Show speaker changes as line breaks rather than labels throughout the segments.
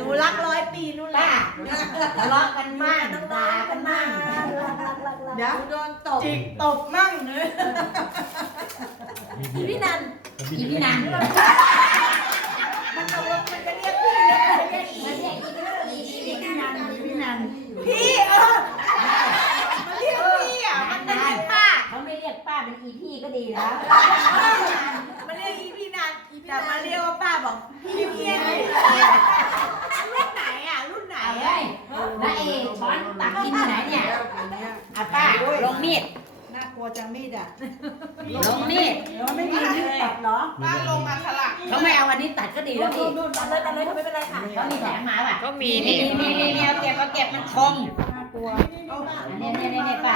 รัก100 ปีนู่นแหละ
ทะเลาะกันมากด่ากันมาก
เดี๋ยวโดนตบจิกตบมั่งเลย
พี่นันพี่นัน
มันตกลงมันจะเรียกพี่เลย
พี่นัน
พี่มันเรียกพี่อ่ะมันไม่เรียกป้า
เขาไม่เรียกป้าเป็นอีพี่ก็ดีแล้ว
มันเรียกอีพี่นันแต่มาเรียกว่าป้าบอกพี่เพี้ยนรุ่นไหนอ่ะรุ่นไหน
เอาเล
อ่ะ
ยแล้วเอช้อนตักกินที่ไหนเนี่ยอ่ะป้าลงมีด
น่ากลัวจังมีดอ่ะ
ลงมีด
ไม่มีมีดตัดเหรอ
ป้าลงมาฉลาก
เขาไม่เอาวันนี้ตัดก็ดีแล้วพี่
ตัดเลยเขาไม่เป็นไรค่ะ
เขามีแถมมาป่ะ
ก็มี
นี่
นี่
นี่เอาเก็บมันคม
น่ากลัว
เนี่ยป้า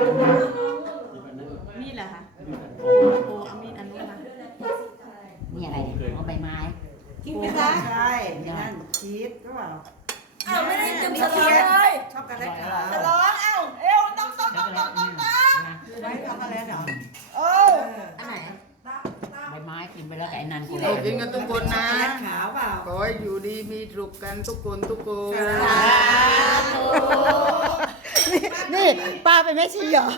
มีดเหรอคะโอ้เอามีดอันนู้นมา
นี่อะไรเอาใบไม้
กินไหมคะ
ใช่นั่นชีสก็เปล่า
อ้าวไม่ได้จุ่มฉลองเลย
ช็อกโกแลตขาว
ฉลองเอ้าเอวต้อง
ไว้ช็อกโกแลตเหรอ
โอ้
อันไหนใบไม้กินไปแล้วกับไอ้นันกู
เรากินกันทุกคนนะ
ช็อกโกแลตขาวเปล่า
ขอให้อยู่ดีมีสุขกันทุกคนทุกคน
นี่ป้าเป็นแม่ชีเหรอ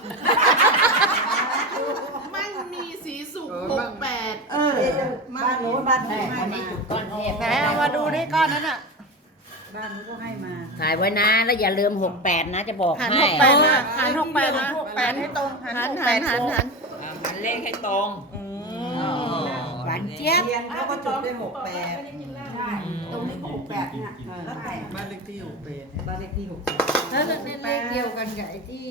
มั่งมีสีสุข68
บ้านโน้นบ้าน
ใช่
นี้
วันนี้จุดก้อนเทพ
ไหนเอามาดูนี่ก้อนนั้นอ่ะ
บ้านนู้นก็ให้มา
ถ่ายไว้นะแล้วอย่าลืม68นะจะบอก
หัน
ให้
68นะหัน68นะหันให้ตรงหัน
มันเลขให้ตรง
หวานเจี๊ยบ
เทียนเขาก็จุดได้68
ตรงนี้68เนี่ย
แล้วแต่
บ้านเลขที่68
บ้านเลขที่68
แล้วเลขเดียวกันกับไอ้ที่